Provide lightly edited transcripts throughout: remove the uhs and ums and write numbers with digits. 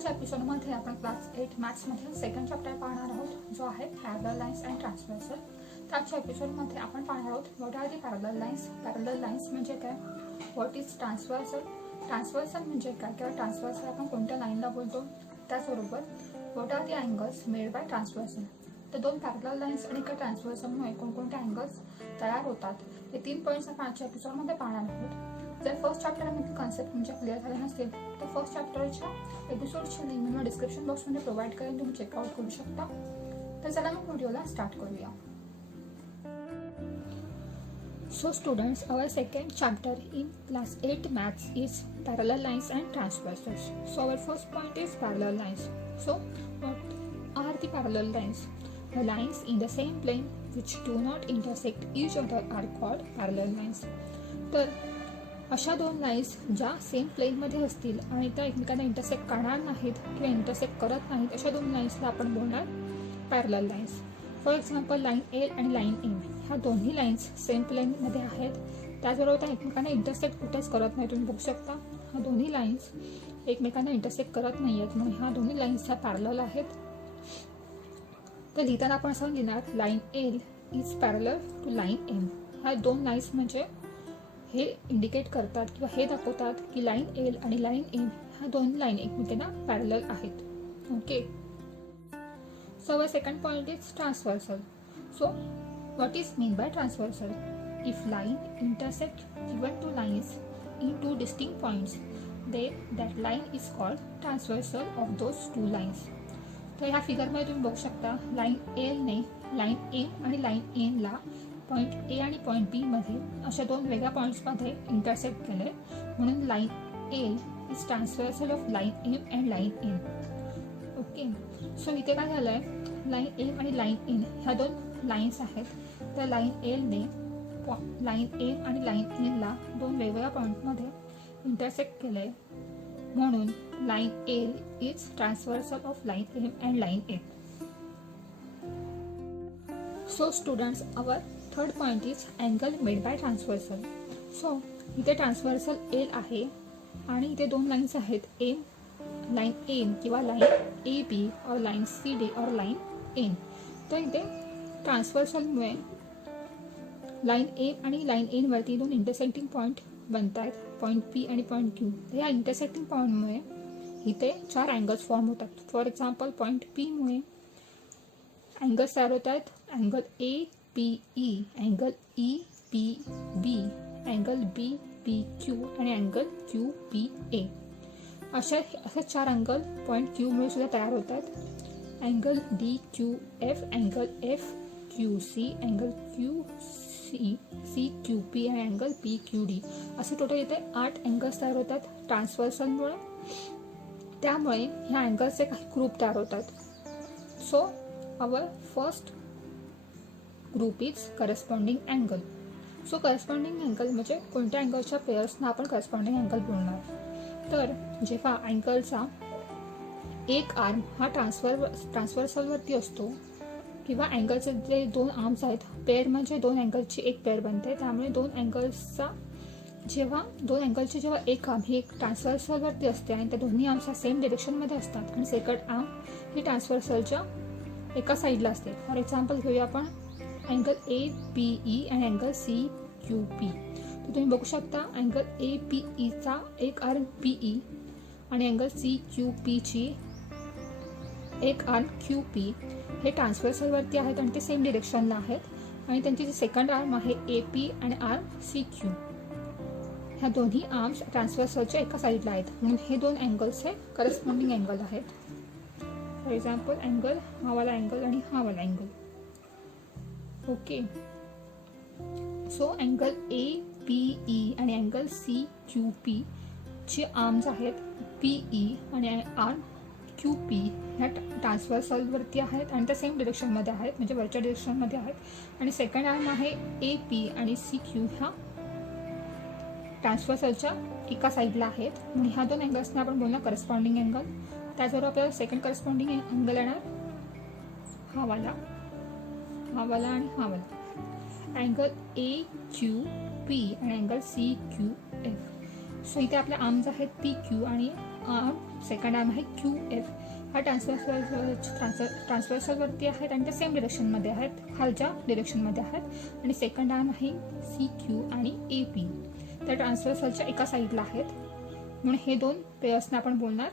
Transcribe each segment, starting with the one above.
आजच्या एपिसोडमध्ये आपण क्लास 8 मॅथ्समधील सेकंड चॅप्टर पाहणार आहोत, जो आहे पॅरलल लाईन्स अँड ट्रान्सव्हर्सल. आजच्या एपिसोडमध्ये आपण पाहणार आहोत what are the parallel lines. Parallel lines म्हणजे काय, व्हॉट इज ट्रान्सव्हर्सल, ट्रान्सव्हर्सल म्हणजे काय किंवा ट्रान्सव्हर्सल आपण कोणत्या लाईनला बोलतो. त्याचबरोबर what are the angles made by transversal. तर दोन पॅरलल लाईन्स आणि एका ट्रान्सव्हर्सलमुळे कोणकोणते अँगल्स तयार होतात हे 3 पॉईंट्स आपण आजच्या एपिसोडमध्ये पाहणार आहोत. जर फर्स्ट चॅप्टरमधील कन्सेप्ट तुमच्या क्लिअर झाले नसतील तर फर्स्ट चॅप्टरच्या एपिसोडची लिंक मी डिस्क्रिप्शन बॉक्समध्ये प्रोव्हाइड करेन, तुम्ही चेकआउट करू शकता. तर चला मग व्हिडिओला स्टार्ट करूया. So students, our second chapter in class 8 maths is parallel lines and transversals. So our first point is parallel lines. So what are the parallel lines? The lines in the same plane which do not intersect each other are called parallel lines. तर अशा दोन lines ज्या same प्लेनमध्ये असतील आणि त्या एकमेकांना intersect करणार नाहीत किंवा इंटरसेक्ट करत नाहीत, अशा दोन लाईन्सला आपण बोलणार parallel lines. For example line L आणि लाईन एम ह्या दोन्ही लाईन्स सेम प्लेनमध्ये आहेत, त्याचबरोबर त्या एकमेकांना इंटरसेक्ट कुठेच करत नाही. तुम्ही बघू शकता ह्या दोन्ही लाईन्स एकमेकांना इंटरसेक्ट करत नाही आहेत, म्हणून ह्या दोन्ही लाईन्स ह्या पॅरलल आहेत. तर लिहिताना आपण असं लिहिणार line L is parallel to line M. ह्या दोन लाईन्स म्हणजे हे इंडिकेट करतात किंवा हे दाखवतात की लाईन एल आणि लाईन एम ह्या दोन लाईन एकमेकांना पॅरलल आहेत. Okay. So our second point is transversal. So what is mean by transversal? If line intersect given two lines in two distinct points, then that line is called transversal of those two lines. तर ह्या फिगरमध्ये तुम्ही बघू शकता line एलने line M आणि line एनला point A आणि point बी मध्ये अशा दोन वेगळ्या पॉईंट्समध्ये इंटरसेक्ट केले, म्हणून line L is transversal of line M and line N. Okay. So इथे काय झालं आहे, लाईन एम आणि लाईन एन ह्या दोन लाईन्स आहेत. तर लाईन एलने लाईन एम आणि लाईन एनला दोन वेगवेगळ्या पॉईंटमध्ये इंटरसेक्ट केलं आहे, म्हणून line L is transversal of line M and line N. So students, our third point is angle made by transversal. So इथे ट्रान्सव्हर्सल एल आहे आणि इथे दोन लाईन्स आहेत, एम लाईन एम किंवा लाईन ए बी और लाईन सी डी और line N. तर इथे ट्रान्सव्हर्सलमुळे लाईन एम आणि लाईन एनवरती दोन इंटरसेक्टिंग पॉईंट बनत आहेत, पॉईंट पी आणि पॉईंट क्यू. या इंटरसेक्टिंग पॉईंटमुळे इथे 4 अँगल्स फॉर्म होतात. फॉर एक्झाम्पल पॉईंट पीमुळे अँगल्स तयार होत आहेत, angle A P E, angle E P B, angle B P Q आणि अँगल क्यू पी ए. असे 4 अँगल पॉईंट क्यूमुळे सुद्धा तयार होतात. Angle D Q F, angle F Q C, angle Q C C Q P आणि angle P Q D. असे total इथे 8 angles तयार होतात ट्रान्सव्हर्सलमुळे. त्यामुळे ह्या अँगल्सचे काही ग्रुप तयार होतात. So our first group is corresponding angle. So corresponding angle म्हणजे कोणत्या अँगलच्या पेअर्सना आपण करस्पॉन्डिंग अँगल बोलणार. तर जेव्हा अँगलचा एक आर्म हा ट्रान्सव्हर्सलवरती असतो किंवा अँगलचे जे दोन आर्म्स आहेत, पेअर म्हणजे दोन अँगलची एक पेअर बनते, त्यामुळे दोन अँगलचे जेव्हा एक आर्म ही एक ट्रान्सव्हर्सलवरती असते आणि त्या दोन्ही आर्म्स सेम डिरेक्शनमध्ये असतात आणि सेकंड आर्म ही ट्रान्सव्हर्सलच्या एका साईडला असते. फॉर एक्झाम्पल घेऊया आपण अँगल ए पी ई आणि अँगल सी क्यू पी. तर तुम्ही बघू शकता अँगल ए पी ईचा एक आर्म पी ई आणि अँगल सी क्यू पीची एक आर्म क्यू पी हे ट्रान्सव्हर्सलवरती आहेत आणि ते सेम डिरेक्शनला आहेत आणि त्यांची जी सेकंड आर्म आहे ए पी आणि आर्म सी क्यू, ह्या दोन्ही आर्म्स ट्रान्सव्हर्सलच्या एका साईडला आहेत, म्हणून हे दोन अँगल्स हे करस्पॉन्डिंग अँगल आहेत. फॉर एक्झाम्पल अँगल हा वाला अँगल आणि हा वाला angle. Okay. So angle A P E आणि अँगल सी क्यू पी चे आर्म्स आहेत पी ई आणि आर्म क्यू पी ह्या ट्रान्सव्हर्सलवरती आहेत आणि त्या सेम डिरेक्शनमध्ये आहेत, म्हणजे वरच्या डिरेक्शनमध्ये आहेत. आणि सेकंड आर्म आहे ए पी आणि सी क्यू ह्या ट्रान्सव्हर्सलच्या एका साईडला आहेत, म्हणून ह्या दोन अँगल्सना आपण बोलणार करस्पॉन्डिंग अँगल. त्याचबरोबर आपल्याला सेकंड करस्पॉन्डिंग अँगल येणार हा वाला आणि हा वाला. अँगल ए क्यू पी आणि angle C Q F. So इथे आपले आर्म्स आहेत पी क्यू आणि आर्म सेकंड आर्म आहे QF. हा ट्रान्सव्हर्सलवरती आहेत आणि ते सेम डिरेक्शनमध्ये आहेत, खालच्या डिरेक्शनमध्ये आहेत. आणि सेकंड आर्म आहे CQ आणि AP. त्या ट्रान्सव्हर्सलच्या एका साईडला आहेत, म्हणून हे दोन पेयर्सना आपण बोलणार.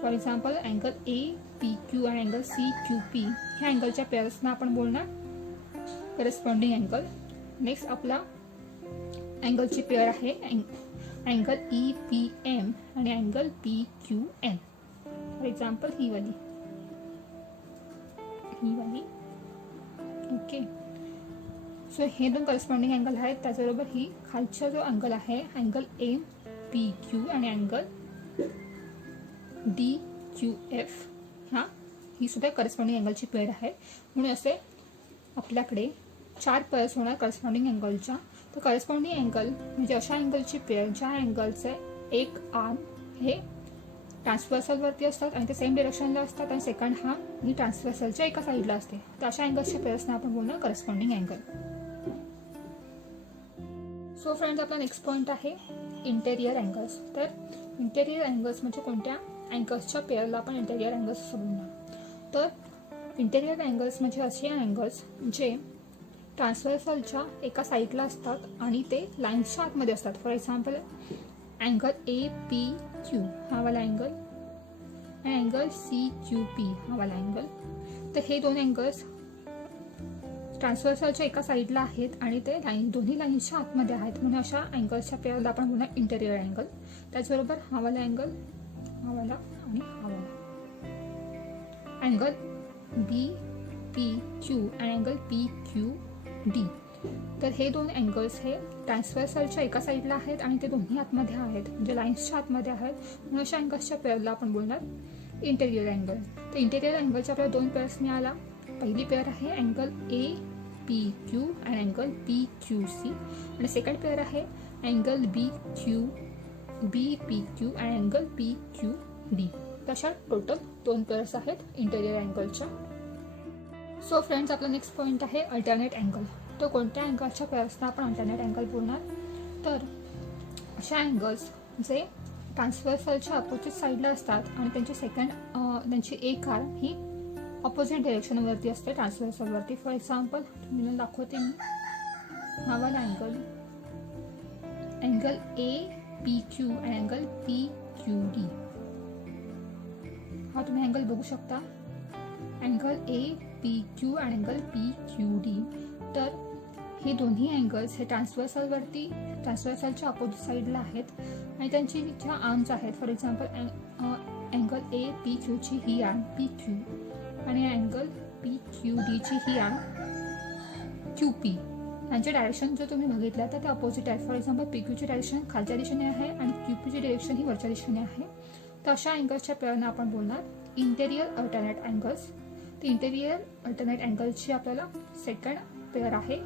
फॉर एक्झाम्पल अँगल APQ आणि अँगल CQP ह्या अँगलच्या पेयर्सना आपण बोलणार करस्पॉन्डिंग अँगल. नेक्स्ट आपला अँगलची पेयर आहे अँगल EPM आणि अँगल PQN. फॉर एक्झाम्पल ही वाली. ओके, सो हे दोन करस्पॉन्डिंग अँगल आहेत. त्याचबरोबर ही खालचा जो अँगल आहे अँगल MPQ आणि अँगल DQF ही सुद्धा करस्पॉन्डिंग अँगलची पेयर आहे. म्हणून असे आपल्याकडे 4 पेयर्स होणार करस्पॉन्डिंग अँगलच्या. तर करस्पॉन्डिंग अँगल म्हणजे अशा अँगलची पेयर ज्या अँगलचे एक आर्म हे ट्रान्सव्हर्सलवरती असतात आणि ते सेम डिरेक्शनला असतात आणि सेकंड आर्म ही ट्रान्सव्हर्सलच्या एका साईडला असते. तर अशा अँगल्सच्या पेयर्सना आपण बोलणार करस्पॉन्डिंग अँगल. सो फ्रेंड्स, आपला नेक्स्ट पॉईंट आहे इंटेरियर अँगल्स. तर इंटेरियर अँगल्स म्हणजे कोणत्या अँगल्सच्या पेयरला आपण इंटेरियर अँगल्स असं बोलणार. तर इंटेरियर अँगल्स म्हणजे असे अँगल्स जे ट्रान्सव्हर्सलच्या एका साईडला असतात आणि ते लाईन्सच्या आतमध्ये असतात. फॉर एक्झाम्पल अँगल APQ हा वाला अँगल आणि अँगल CQP हा वाला अँगल. तर हे दोन अँगल्स ट्रान्सव्हर्सलच्या एका साईडला आहेत आणि ते दोन्ही लाईन्सच्या आतमध्ये आहेत, म्हणून अशा अँगल्सच्या पेयरला आपण बोलणार इंटेरियर अँगल. त्याचबरोबर हा वाला अँगल, हा वाला आणि हा वाला अँगल BPQ आणि अँगल PQD. तर हे दोन अँगल्स हे ट्रान्सव्हर्सलच्या एका साईडला आहेत आणि ते दोन्ही आतमध्ये आहेत, म्हणजे लाईन्सच्या आतमध्ये आहेत, म्हणून अशा अँगल्सच्या पेयरला आपण बोलणार इंटेरियर अँगल. तर इंटेरियर अँगलच्या आपल्याला दोन पेयर्स मिळाला. पहिली पेयर आहे अँगल APQ आणि अँगल PQC आणि सेकंड पेयर आहे अँगल BPQ आणि अँगल PQD. तशा टोटल 2 पेयर्स आहेत इंटेरियर अँगलच्या. सो फ्रेंड्स, आपला नेक्स्ट पॉईंट आहे अल्टरनेट अँगल. तर कोणत्या अँगलच्या पेयर्सना आपण अल्टरनेट अँगल बोलणार. तर अशा अँगल्स जे ट्रान्सव्हर्सलच्या अपोजिट साईडला असतात आणि त्यांची एक आर्म ही ऑपोजिट डिरेक्शनवरती असते ट्रान्सव्हर्सलवरती. फॉर एक्झाम्पल मी दाखवते हा वाला अँगल APQ आणि अँगल PQD. हा तुम्ही अँगल बघू शकता, अँगल APQ आणि अँगल PQD. तर हे दोन्ही अँगल्स हे ट्रान्सव्हर्सलच्या अपोजिट साईडला आहेत आणि त्यांची ज्या आर्म्स आहेत, फॉर एक्झाम्पल अँगल APQची ही आर्म PQ आणि अँगल PQDची ही आर्म QP. यांचे डायरेक्शन जर तुम्ही बघितलं तर ते अपोजिट आहे. फॉर एक्झाम्पल PQची डायरेक्शन खालच्या दिशेने आहे आणि QPची डायरेक्शन ही वरच्या दिशेने आहे. तर अशा अँगल्सच्या पेयरना आपण बोलणार इंटेरियर अल्टरनेट अँगल्स. तर इंटेरियर अल्टरनेट अँगलची आपल्याला सेकंड पेयर आहे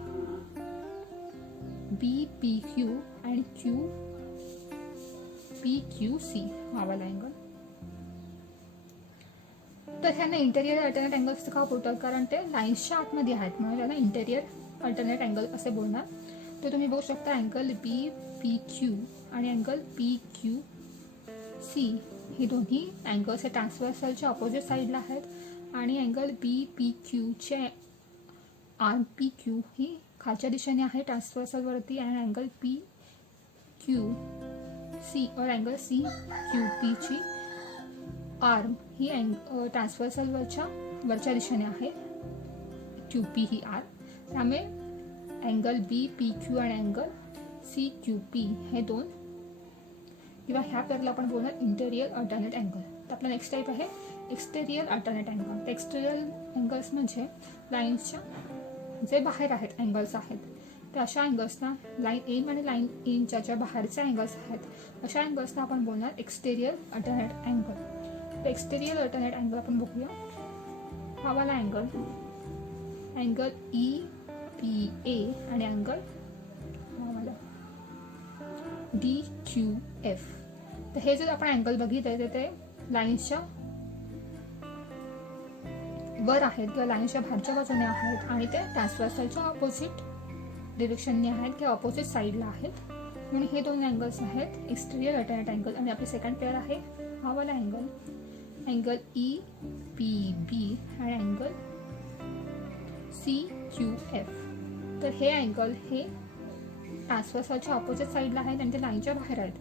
BPQ आणि PQC हा वाला अँगल. तर ह्यांना इंटेरियर अल्टरनेट अँगल्स का बोलतात, कारण ते लाईन्सच्या आतमध्ये आहेत, म्हणून त्यांना इंटेरियर अल्टरनेट अँगल असे बोलणार. तर तुम्ही बघू शकता अँगल BPQ आणि अँगल PQC हे दोन्ही अँगल्स हे ट्रान्सव्हर्सलच्या अपोजिट साईडला आहेत आणि अँगल BPQचे आर्म PQ ही खालच्या दिशेने आहे ट्रान्सव्हर्सलवरती आणि अँगल PQC और अँगल CQPची आर्म ही ट्रान्सव्हर्सलवरच्या वरच्या दिशेने आहे QP ही आर्म. त्यामुळे अँगल BPQ आणि अँगल CQP हे दोन किंवा ह्या पेयरला आपण बोलणार इंटेरियर अल्टरनेट अँगल. तर आपला नेक्स्ट टाईप आहे exterior alternate angle. Exterior angles म्हणजे लाईन्सच्या जे बाहेर आहेत अँगल्स आहेत, तर अशा अँगल्सना लाईन एम आणि लाईन एनच्या ज्या बाहेरचे अँगल्स आहेत अशा अँगल्सना आपण बोलणार एक्सटेरियर अल्टरनेट अँगल. तर एक्सटेरियर अल्टरनेट अँगल आपण बघूया. हा वाला अँगल EPA आणि अँगल हा वाला DQF. तर हे जर आपण अँगल बघितले तर ते लाईन्सच्या वर आहेत किंवा लाईन्सच्या बाहेरच्या बाजूने आहेत आणि ते ट्रान्सव्हर्सलच्या ऑपोजिट डिरेक्शनने आहेत किंवा ऑपोजिट साईडला आहेत. म्हणून हे दोन अँगल्स आहेत एक्सटेरियर अल्टरनेट अँगल. आणि आपली सेकंड पेअर आहे हा वाला अँगल EPB आणि अँगल CQF. तर हे अँगल हे ट्रान्सव्हर्सलच्या ऑपोजिट साईडला आहेत आणि ते लाईनच्या बाहेर आहेत,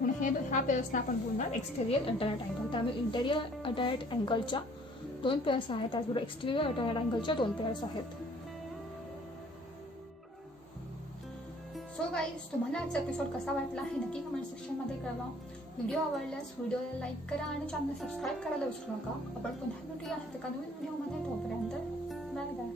म्हणून ह्या पेअर्सना आपण बोलणार एक्सटेरियर अल्टरनेट अँगल. त्यामुळे इंटेरियर अल्टरनेट अँगलच्या 2 पेअर्स आहेत, त्याचबरोबर एक्सटेरियर अल्टरनेट अँगलच्या 2 पेअर्स आहेत. सो गाईज, तुम्हाला आजचा एपिसोड कसा वाटला हे नक्की कमेंट सेक्शनमध्ये कळवा. व्हिडिओ आवडल्यास व्हिडिओला लाईक करा आणि चॅनल सबस्क्राईब करायला विसरू नका. आपण पुन्हा भेटूया एका नवीन व्हिडिओमध्ये. तोपर्यंत बाय बाय.